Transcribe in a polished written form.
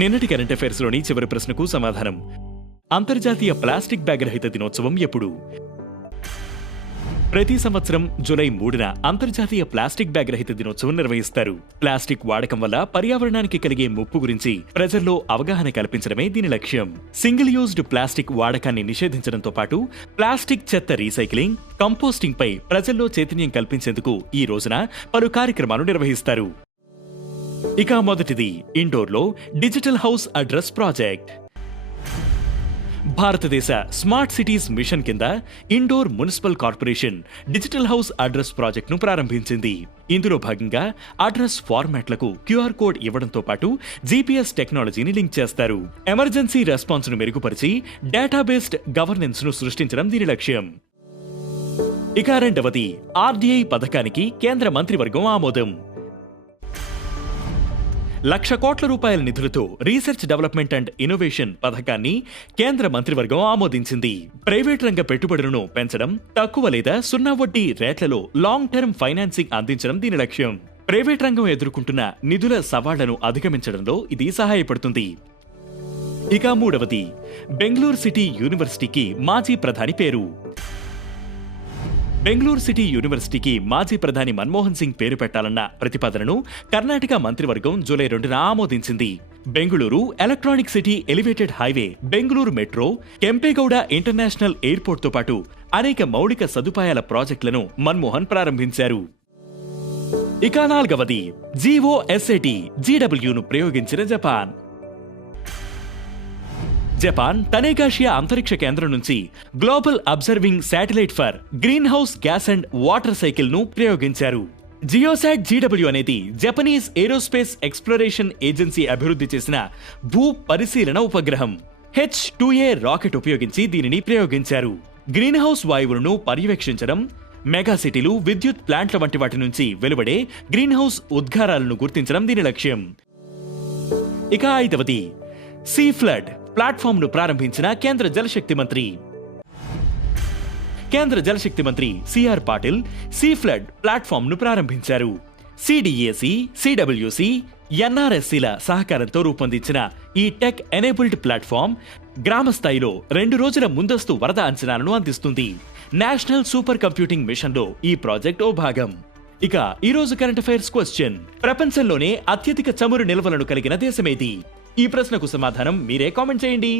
నిన్నటి current affairs లోని చివరి ప్రశ్నకు సమాధానం. అంతర్జాతీయ ప్లాస్టిక్ బ్యాగ్ రహిత దినోత్సవం ఎప్పుడు? ప్రతి సంవత్సరం జూలై 3న అంతర్జాతీయ ప్లాస్టిక్ బ్యాగ్ రహిత దినోత్సవం నిర్వహిస్తారు. ప్లాస్టిక్ వాడకం వల్ల పర్యావరణానికి కలిగే ముప్పు గురించి ప్రజల్లో అవగాహన కల్పించడమే దీని లక్ష్యం. సింగిల్ యూజ్డ్ ప్లాస్టిక్ వాడకాన్ని నిషేధించడంతో పాటు ప్లాస్టిక్ చెత్త రీసైక్లింగ్, కంపోస్టింగ్ పై ప్రజల్లో చైతన్యం కల్పించేందుకు ఈ రోజున పలు కార్యక్రమాలు నిర్వహిస్తారు. ఇక మొదటిది ఇండోర్లో డిజిటల్ హౌస్ అడ్రస్ ప్రాజెక్ట్. భారతదేశ స్మార్ట్ సిటీస్ మిషన్ కింద Indore municipal corporation digital house address ప్రాజెక్టును ప్రారంభించింది. ఇందులో భాగంగా అడ్రస్ ఫార్మాట్లకు క్యూఆర్ కోడ్ ఇవ్వడంతో పాటు జీపీఎస్ టెక్నాలజీని లింక్ చేస్తారు. ఎమర్జెన్సీ రెస్పాన్స్ ను మెరుగుపరిచి డేటాబేస్డ్ గవర్నెన్స్ ను సృష్టించడం దీని లక్ష్యం. ఇక రెండవది ఆర్డీఐ పథకానికి కేంద్ర మంత్రివర్గం ఆమోదం. 1,00,000 కోట్ల రూపాయల నిధులతో రీసెర్చ్ డెవలప్మెంట్ అండ్ ఇన్నోవేషన్ పథకాన్ని కేంద్ర మంత్రివర్గం ఆమోదించింది. ప్రైవేట్ రంగ పెట్టుబడులను పెంచడం, తక్కువ లేదా 0 వడ్డీ రేట్లలో లాంగ్ టర్మ్ ఫైనాన్సింగ్ అందించడం దీని లక్ష్యం. ప్రైవేట్ రంగం ఎదుర్కొంటున్న నిధుల సవాళ్లను అధిగమించడంలో ఇది సహాయపడుతుంది. ఇక మూడవది బెంగళూరు సిటీ యూనివర్సిటీకి మాజీ ప్రధాని పేరు. బెంగళూరు సిటీ యూనివర్సిటీకి మాజీ ప్రధాని మన్మోహన్ సింగ్ పేరు పెట్టాలన్న ప్రతిపాదనను కర్ణాటక మంత్రివర్గం జూలై 2న ఆమోదించింది. Bengaluru electronic city elevated highway, Bengaluru metro, Kempegowda international airport తో పాటు అనేక మౌలిక సదుపాయాల ప్రాజెక్టులను మన్మోహన్ ప్రారంభించారు. ఇక నాలుగవది జీఓఎస్ఏటి జీడబ్ల్యూను ప్రయోగించిన జపాన్. జపాన్ తనేగాషియా అంతరిక్ష కేంద్రం నుంచి global observing satellite for green house gas and water cycle ను ప్రయోగించారు. జియోసాట్ జీడబ్ల్యూ అనేది జపనీస్ ఏరోస్పేస్ ఎక్స్ప్లోరేషన్ ఏజెన్సీ అభివృద్ధి చేసిన భూ పరిశీలన ఉపగ్రహం. H-2A రాకెట్ ఉపయోగించి దీనిని ప్రయోగించారు. గ్రీన్ హౌస్ వాయువులను పర్యవేక్షించడం, మెగాసిటీలు, విద్యుత్ ప్లాంట్ల వంటి వాటి నుంచి వెలువడే గ్రీన్ హౌస్ ఉద్గారాలను గుర్తించడం దీని లక్ష్యం. ఇక ఐదవది సీ ఫ్లడ్ ప్లాట్ఫామ్ ను ప్రారంభించిన కేంద్ర జలశక్తి మంత్రి. కేంద్ర జలశక్తి మంత్రి C R Patil C flood platform ను ప్రారంభించారు. సిడిఎసి, సిడబ్ల్యూసి, ఎన్ఆర్ఎస్సీల సహకారంతో రూపొందించిన ఈ టెక్ ఎనేబుల్డ్ ప్లాట్ఫామ్ గ్రామ స్థాయిలో 2 రోజుల ముందస్తు వరద అంచనాలను అందిస్తుంది. నేషనల్ సూపర్ కంప్యూటింగ్ మిషన్ లో ఈ ప్రాజెక్ట్ ఓ భాగం. ఇక ఈ రోజు కరెంట్ అఫైర్స్ క్వశ్చన్: ప్రపంచంలోనే అత్యధిక చమురు నిల్వలను కలిగిన దేశమేది? ఈ ప్రశ్నకు సమాధానం మీరే కామెంట్ చేయండి.